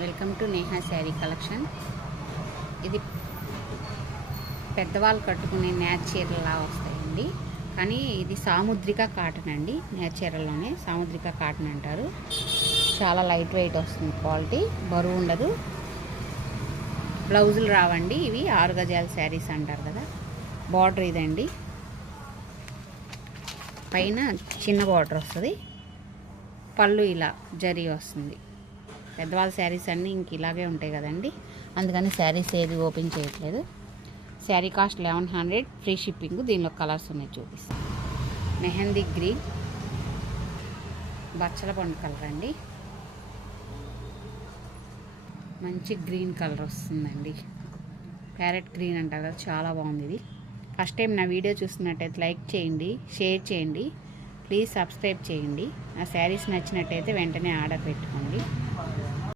Welcome to Neha sari collection. ఇది పెద్దవాళ్ళు కట్టుకునే న్యాచురల్లా వస్తాయండి, కానీ ఇది సాముద్రిక కాటన్ అండి. న్యాచురల్లోనే సాముద్రిక కాటన్ అంటారు. చాలా లైట్ వెయిట్ వస్తుంది, క్వాలిటీ బరువు ఉండదు. బ్లౌజులు రావండి, ఇవి 6 గజాల శారీస్ అంటారు కదా. బార్డర్ ఇదండి, పైన చిన్న బార్డర్ వస్తుంది, పళ్ళు ఇలా జరీ వస్తుంది. పెద్దవాళ్ళ శారీస్ అన్నీ ఇంక ఇలాగే ఉంటాయి కదండి, అందుకని శారీస్ ఏది ఓపెన్ చేయట్లేదు. Sari cost 1100, free shipping. దీనిలో కలర్స్ ఉన్నాయి, చూపిస్తాను. మెహందీ గ్రీన్, బచ్చల పండు కలర్ అండి, మంచి గ్రీన్ కలర్ వస్తుందండి. ప్యారెట్ గ్రీన్ అంటారు కదా, చాలా బాగుంది ఇది. ఫస్ట్ టైం నా వీడియో చూస్తున్నట్టయితే లైక్ చేయండి, షేర్ చేయండి, ప్లీజ్ సబ్స్క్రైబ్ చేయండి. నా శారీస్ నచ్చినట్టయితే వెంటనే ఆర్డర్ పెట్టుకోండి.